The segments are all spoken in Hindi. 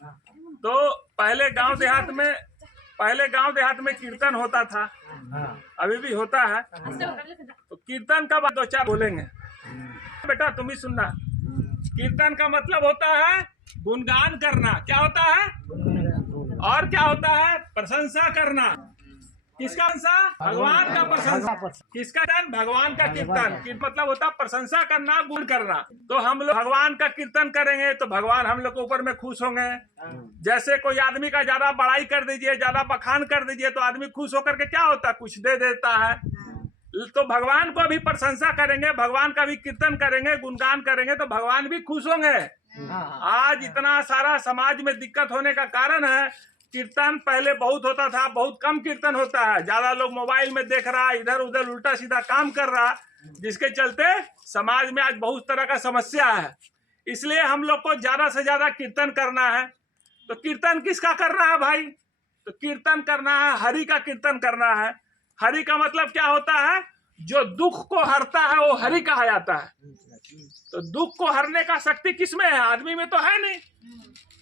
तो पहले गांव देहात में कीर्तन होता था, अभी भी होता है। तो कीर्तन का बात दो चार बोलेंगे। बेटा तुम ही सुनना। कीर्तन का मतलब होता है गुणगान करना। क्या होता है? और क्या होता है? प्रशंसा करना। किसका प्रशंसा? भगवान का प्रशंसा। किसका कीर्तन? भगवान का कीर्तन। मतलब होता है प्रशंसा करना, गुण करना। तो हम लोग भगवान का कीर्तन करेंगे तो भगवान हम लोग के ऊपर में खुश होंगे। जैसे कोई आदमी का ज्यादा बड़ाई कर दीजिए, ज्यादा बखान कर दीजिए तो आदमी खुश होकर के क्या होता है? कुछ दे देता है। तो भगवान को भी प्रशंसा करेंगे, भगवान का भी कीर्तन करेंगे, गुणगान करेंगे तो भगवान भी खुश होंगे। आज इतना सारा समाज में दिक्कत होने का कारण है, कीर्तन पहले बहुत होता था, बहुत कम कीर्तन होता है। ज्यादा लोग मोबाइल में देख रहा, इधर उधर उल्टा सीधा काम कर रहा, जिसके चलते समाज में आज बहुत तरह का समस्या है। इसलिए हम लोग को ज्यादा से ज्यादा कीर्तन करना है। तो कीर्तन किसका करना है भाई? तो कीर्तन करना है, हरि का कीर्तन करना है। हरि का मतलब क्या होता है? जो दुख को हरता है वो हरि कहा जाता है। तो दुख को हरने का शक्ति किसमें है? आदमी में तो है नहीं।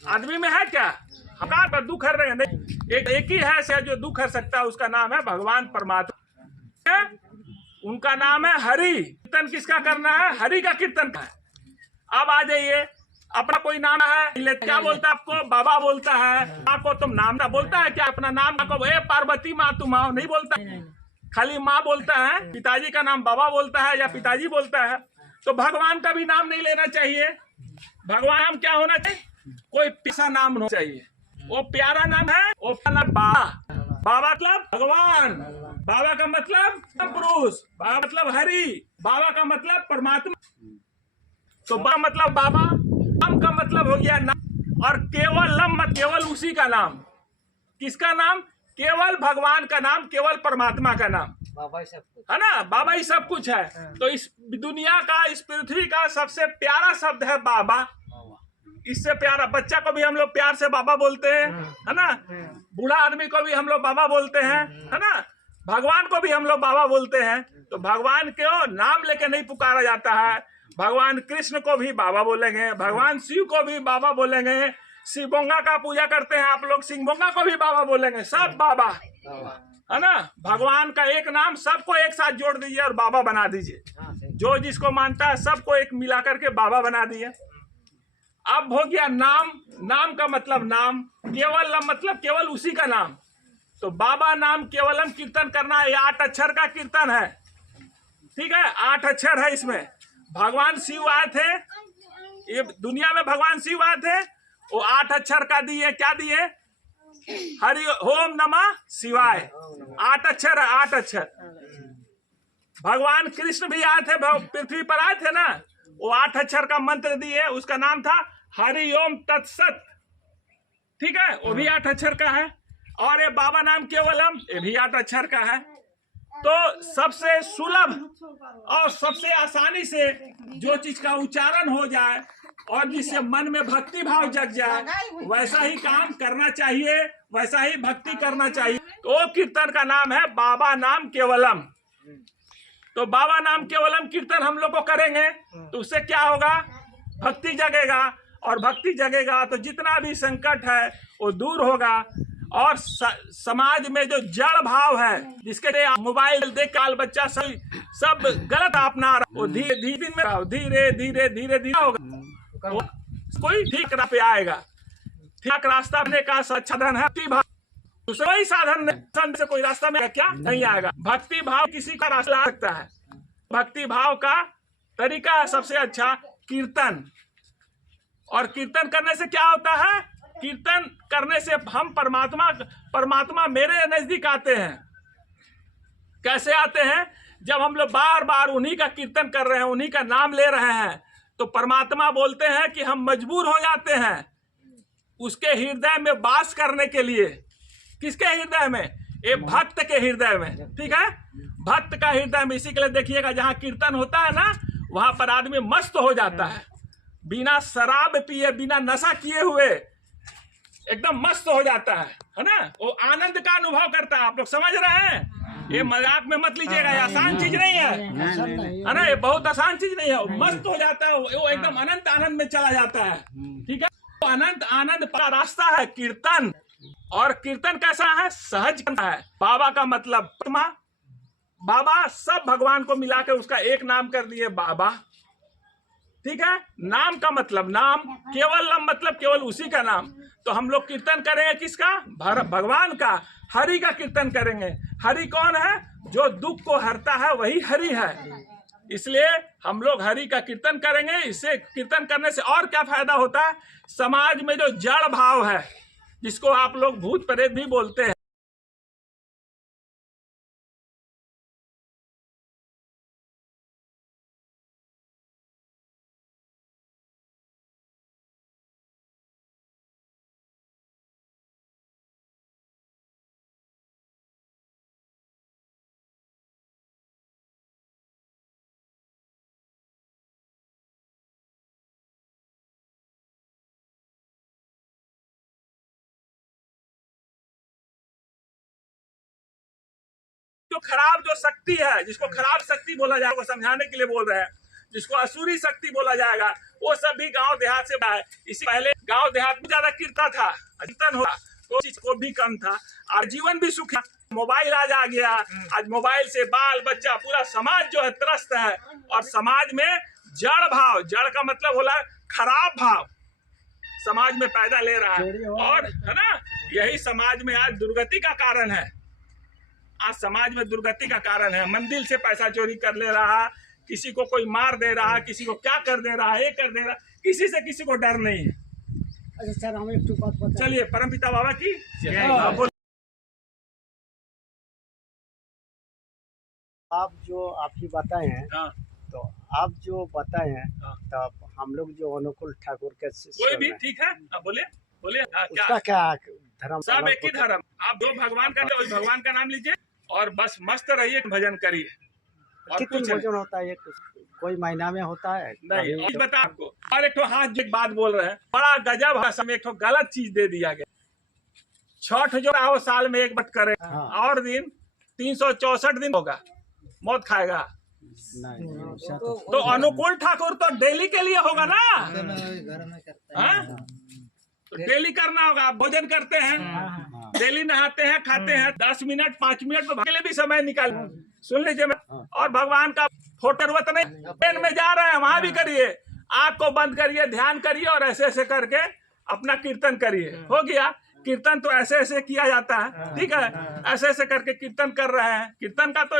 आदमी में है क्या? हकार दुख हर रहे नहीं। एक ही है जो दुख हर सकता है, उसका नाम है भगवान परमात्मा। उनका नाम है हरि। कीर्तन किसका करना है? हरि का कीर्तन का है। अब आ जाइए, अपना कोई नाम है, क्या बोलता है आपको? बाबा बोलता है। माँ को तुम नाम ना बोलता है क्या? अपना नाम को पार्वती माँ तुम आओ नहीं बोलता, खाली माँ बोलता है। पिताजी का नाम बाबा बोलता है या पिताजी बोलता है। तो भगवान का भी नाम नहीं लेना चाहिए। भगवान नाम क्या होना चाहिए? कोई पैसा नाम होना चाहिए। वो प्यारा नाम है, वो बाबा। बाबा मतलब भगवान, बाबा का मतलब पुरुष, बाबा मतलब हरि, बाबा का मतलब परमात्मा। तो बाबा मतलब बाबा, नाम का मतलब हो गया नाम। और केवल उसी का नाम। किसका नाम? केवल भगवान का नाम, केवल परमात्मा का नाम। बाबा ही सब कुछ है ना? बाबा ही सब कुछ है। तो इस दुनिया का, इस पृथ्वी का सबसे प्यारा शब्द है बाबा। इससे प्यारा बच्चा को भी हम लोग प्यार से बाबा बोलते हैं, है ना? बूढ़ा आदमी को भी हम लोग बाबा बोलते हैं, है ना? भगवान को भी हम लोग बाबा बोलते हैं। तो भगवान को नाम लेके नहीं पुकारा जाता है। भगवान कृष्ण को भी बाबा बोलेंगे, भगवान शिव को भी बाबा बोलेंगे। शिवबोंगा का पूजा करते हैं आप लोग, शिवबोंगा को भी बाबा बोलेंगे। सब बाबा, है ना? भगवान का एक नाम सबको एक साथ जोड़ दीजिए और बाबा बना दीजिए। जो जिसको मानता है सबको एक मिला करके बाबा बना दिए। अब हो गया नाम। नाम का मतलब नाम, केवल मतलब केवल उसी का नाम। तो बाबा नाम केवलम कीर्तन करना है। 8 अक्षर का कीर्तन है, ठीक है? 8 अक्षर है इसमें। भगवान शिव आए थे, ये दुनिया में भगवान शिव आए थे, वो 8 अक्षर का दिए। क्या दिए? हरि ओम नमः शिवाय। 8 अक्षर है, 8 अक्षर। भगवान कृष्ण भी आए थे, पृथ्वी पर आए थे ना, वो 8 अक्षर का मंत्र दिए। उसका नाम था हरि ओम तत्सत, ठीक है? वो भी 8 अक्षर का है। और ये बाबा नाम केवलम, ये भी 8 अक्षर का है। तो सबसे सुलभ और सबसे आसानी से जो चीज का उच्चारण हो जाए और जिससे मन में भक्ति भाव जग जाए, वैसा ही काम करना चाहिए, वैसा ही भक्ति करना चाहिए। तो कीर्तन का नाम है बाबा नाम केवलम। तो बाबा नाम केवलम कीर्तन हम लोग को करेंगे तो उससे क्या होगा? भक्ति जगेगा। और भक्ति जगेगा तो जितना भी संकट है वो दूर होगा। और समाज में जो जड़ भाव है, जिसके लिए मोबाइल देख काल बच्चा सब गलत अपना रहा, वो धीरे धीरे होगा। कोई ठीक राह पे आएगा। ठीक रास्ता बनने का साधन है भक्ति भाव। दूसरा ही साधन से कोई रास्ता में क्या नहीं आएगा। भक्ति भाव किसी का रास्ता ला सकता है। भक्ति भाव का तरीका है सबसे अच्छा कीर्तन। और कीर्तन करने से क्या होता है? कीर्तन करने से हम परमात्मा मेरे नजदीक आते हैं। कैसे आते हैं? जब हम लोग बार बार उन्हीं का कीर्तन कर रहे हैं, उन्हीं का नाम ले रहे हैं, तो परमात्मा बोलते हैं कि हम मजबूर हो जाते हैं उसके हृदय में वास करने के लिए। किसके हृदय में? ये भक्त के हृदय में, ठीक है? भक्त का हृदय में। इसी के लिए देखिएगा जहाँ कीर्तन होता है ना, वहां पर आदमी मस्त हो जाता है। बिना शराब पिए, बिना नशा किए हुए एकदम मस्त हो जाता है ना? वो आनंद का अनुभव करता है। आप लोग समझ रहे हैं? ये मजाक में मत लीजिएगा, ये आसान चीज नहीं है ना? ये बहुत आसान चीज नहीं है। वो मस्त हो जाता है, वो एकदम अनंत आनंद में चला जाता है, ठीक है? अनंत आनंद का रास्ता है कीर्तन। और कीर्तन कैसा है? सहज है। बाबा का मतलब बाबा सब भगवान को मिला के उसका एक नाम कर दिए बाबा। ठीक है, नाम का मतलब नाम, केवलम मतलब केवल उसी का नाम। तो हम लोग कीर्तन करेंगे किसका? भगवान का, हरि का कीर्तन करेंगे। हरि कौन है? जो दुख को हरता है वही हरि है। इसलिए हम लोग हरि का कीर्तन करेंगे। इससे कीर्तन करने से और क्या फायदा होता है? समाज में जो जड़ भाव है, जिसको आप लोग भूत प्रेत भी बोलते हैं, जो खराब जो शक्ति है, जिसको खराब शक्ति बोला जाएगा, समझाने के लिए बोल रहे हैं, जिसको असुरी शक्ति बोला जाएगा, वो सब भी गांव देहात से है। इसी पहले गांव देहात में ज्यादा कीर्तन था, कीर्तन हुआ, तो चीज को भी कम था और जीवन भी सुखी। मोबाइल आज आ गया, आज मोबाइल से बाल बच्चा पूरा समाज जो है त्रस्त है। और समाज में जड़ भाव, जड़ का मतलब होला खराब भाव, समाज में पैदा ले रहा है। और है ना, यही समाज में आज दुर्गति का कारण है। आज समाज में दुर्गति का कारण है। मंदिर से पैसा चोरी कर ले रहा, किसी को कोई मार दे रहा, किसी को क्या कर दे रहा, ये कर दे रहा, किसी से किसी को डर नहीं है। अच्छा सर, हम एक बात बता, चलिए परमपिता बाबा की आप जो आप ही बताए हैं, तो आप जो बताए हैं, तो हम लोग जो अनुकूल ठाकुर के कोई भी ठीक है, बोले बोले उसका क्या धर्म? सब एक ही धर्म। आप जो भगवान का वही भगवान का नाम लीजिए और बस मस्त रहिए, भजन करिए। कितने भोजन होता है? कोई महीना में होता है? नहीं बता आपको। और एक हाथ एक बात बोल रहे हैं, बड़ा गजब है। समय एक गलत चीज दे दिया गया। छठ जो है वो साल में एक बार करे, और दिन 364 दिन होगा, मौत खाएगा। नहीं, तो अनुकूल ठाकुर तो डेली के लिए होगा ना, तो डेली करना होगा। भोजन करते हैं, डेली नहाते हैं, खाते हैं, 10 मिनट 5 मिनट के लिए भी समय निकाल, सुन लीजिए। और भगवान का फोटो जरूरत नहीं, ट्रेन में जा रहे हैं वहां भी करिए, आंख को बंद करिए, ध्यान करिए और ऐसे ऐसे करके अपना कीर्तन करिए। हो गया कीर्तन। तो ऐसे ऐसे किया जाता है, ठीक है, ऐसे ऐसे करके कीर्तन कर रहे हैं। कीर्तन का तो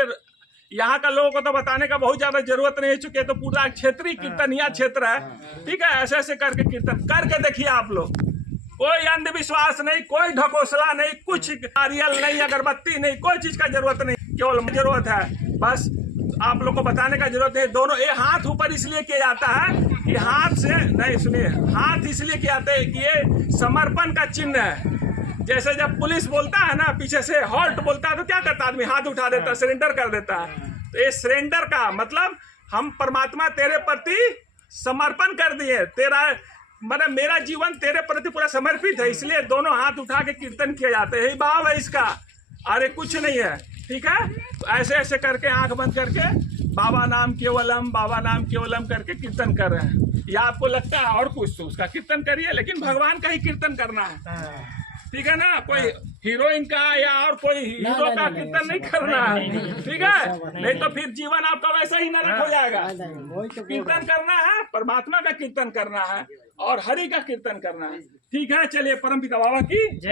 यहाँ का लोगों को तो बताने का बहुत ज्यादा जरूरत नहीं है, चूंकि तो पूरा क्षेत्रीय कीर्तनिया क्षेत्र है। ठीक है, ऐसे ऐसे करके कीर्तन करके देखिए आप लोग। कोई अंधविश्वास नहीं, कोई ढकोसला नहीं, कुछ नारियल नहीं, अगरबत्ती नहीं, कोई चीज का जरूरत नहीं, केवल जरूरत है बस आप लोग को बताने का जरूरत है। दोनों ये हाथ ऊपर इसलिए किया जाता है कि हाथ से नहीं, सुनिए, हाथ इसलिए किया जाता है कि ये समर्पण का चिन्ह है। जैसे जब पुलिस बोलता है ना, पीछे से हॉल्ट बोलता है, तो क्या करता है आदमी? हाथ उठा देता है, सरेंडर कर देता है। तो ये सरेंडर का मतलब हम परमात्मा तेरे प्रति समर्पण कर दिए, तेरा मतलब मेरा जीवन तेरे प्रति पूरा समर्पित है, इसलिए दोनों हाथ उठा के कीर्तन किया जाता है। यही भाव है इसका, अरे कुछ नहीं है। ठीक है, तो ऐसे ऐसे करके आंख बंद करके बाबा नाम केवलम, बाबा नाम केवलम करके कीर्तन कर रहे हैं। या आपको लगता है और कुछ, तो उसका कीर्तन करिए, लेकिन भगवान का ही कीर्तन करना है। ठीक है ना, कोई हीरोइन का या और कोई हीरो का कीर्तन नहीं करना है। ठीक है, नहीं तो फिर जीवन आपका वैसा ही नरक हो जाएगा। कीर्तन करना है, परमात्मा का कीर्तन करना है और हरि का कीर्तन करना है। ठीक है, चलिए परमपिता बाबा की